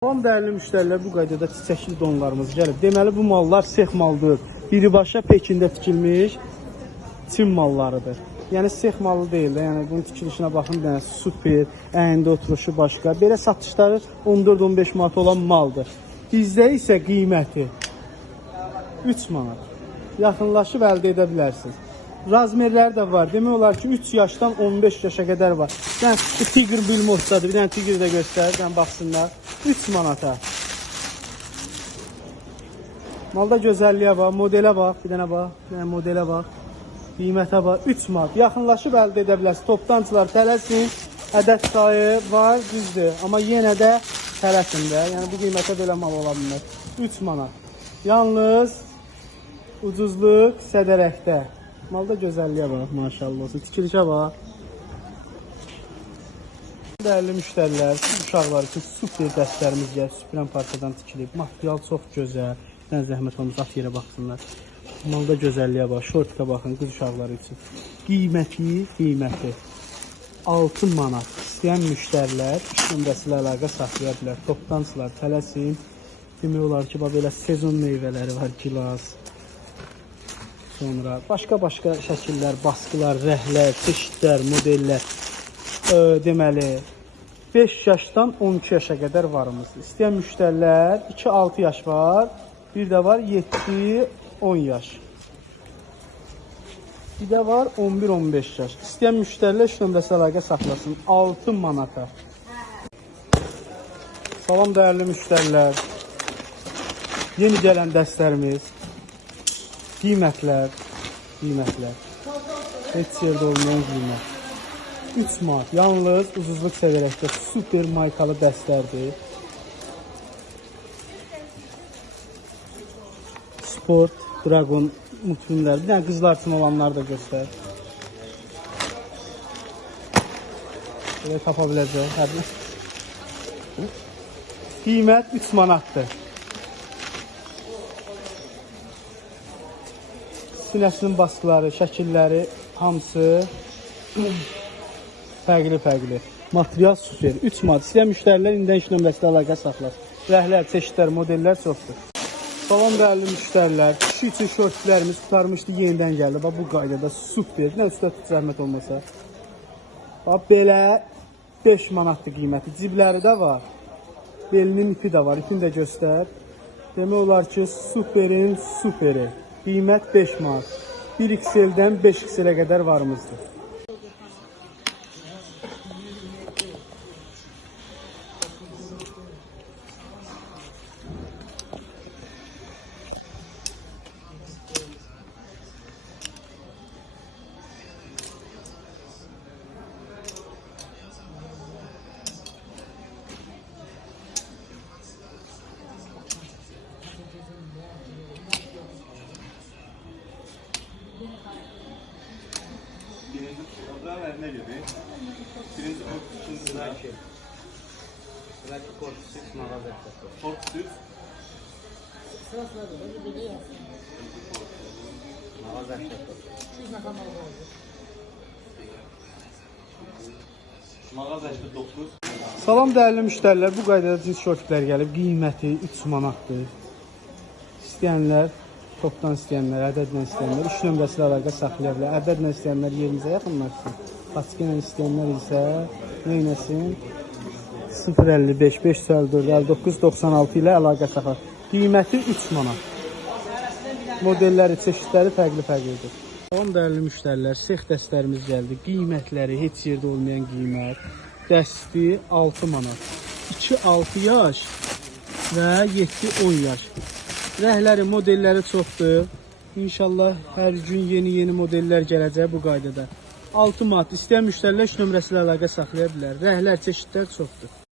Tamam dəyərli müştərilər, bu qaydada çiçəkli donlarımız gəlib. Deməli bu mallar sex maldır. Birbaşa Pekində tikilmiş Çin mallarıdır. Yəni sex malı deyil də, yəni bunun tikilişinə baxın, yəni super, əyində oturuşu başqa. Belə satışları 14-15 manat olan maldır. Bizdə isə qiyməti 3 manat. Yaxınlaşıb əldə edə bilərsiniz. Razmerləri də var. Demək olar ki 3 yaşdan 15 yaşa qədər var. Yəni bu tigr bilmotdadır. Bir dənə tigr də göstərir, yəni baxsınlar. 3 manata. Malda gözəlliyə bax, modelə bax, bir dənə bax, bir dənə modelə bax. Qiymətə bax, 3 manat. Yaxınlaşıb əldə edə bilərsiniz. Toptancılar tələsin. Ədəd sayı var, düzdür. Amma yenə də tələsin də. Yəni bu qiymətə belə mal ola bilməz. 3 manat. Yalnız ucuzluq sədərəkdə. Malda gözəlliyə bax, maşallah olsun. Tikilişə bax. Dəyərli müştərilər, uşaqlar üçün super dəstlərimiz gəlir. Süpürən parçadan tikilib. Material çox gözəl. Dən zəhmət olmaz, at yerə baxsınlar. Malda gözəlliyə bax. Şortka baxın, qız uşaqları üçün. Qiyməti 6 manat. İstəyən müştərilər nömrəsilə əlaqə saxlaya bilər. Toptancılar tələsin. Demək olar ki, belə sezon meyvələri var, gilas. Sonra başqa şəkillər, baskılar, rəhlər, çeşidlər, modellər. Deməli 5 yaşdan 12 yaşa qədər varımız. İstəyən müştərilər 2-6 yaş var. Bir də var 7-10 yaş. Bir də var 11-15 yaş. İstəyən müştərilər şu nömrəsi əlaqə saxlasın. 6 manata. Salam dəyərli müştərilər. Yeni gələn dəstlərimiz. Qiymətlər. Heç yerdə olmayan qiymət. 3 manat. Yalnız ucuzluq sevərəkdə super maykalı dəstlərdir. Sport, dragon mutfinlər. Bir dənə qızlar üçün olanlar da göstər. Belə tapa biləcək. Qiymət 3 manatdır. Sinəsinin baskıları, şəkilləri hamısı fərqli. Material super. 3 manat. İstəyən müştərilər indidən iş nömrəsilə əlaqə saxlar. Rəhlər, çeşidlər, modellər çoxdur. Salam dəyərli müştərilər. Kişi üçün şortlərimiz qurtarmışdı, yenidən gəldi. Bax bu qaydada super. Nə üstə tut zəhmət olmasa. Bax belə 5 manatdır qiyməti. Cibləri də var. Belinin ipi də var. İpini də göstər. Demək olar ki superin superi. Qiymət 5 manat. 1XL-dən 5XL-ə qədər varımızdır. Ne gibi? Birinci korkusu Belki korkusuz mağaza satıyor. korkusuz. Mağaza satıyor. Mağaza işte 9. Salam dəyərli müştərilər, bu qaydada cins şortlar gəlib. Qiyməti 3 manatdır. İstəyənlər, topdan istəyənlər, ədədlə istəyənlər 3 nömrəsilə əlaqə saxlaya bilər. Ədədlə istəyənlər yerimizə yaxınlaşsın. Paskilə istəyənlər isə neynəsin? 055 554 59 96 ilə əlaqə saxlar. Qiyməti 3 manat. Modelləri, çeşidləri fərqlidir. Salam dəyərli müştərilər, sex dəstlərimiz gəldi. Qiymətləri heç yerdə olmayan qiymət. Dəsti 6 manat. 2-6 yaş və 7-10 yaş. Rəhləri, modelləri çoxdur. İnşallah hər gün yeni modellər gələcək bu qaydada. 6 manat. İstəyən müştərilər 3 nömrəsilə əlaqə saxlaya bilər. Rəhlər, çeşidlər çoxdur.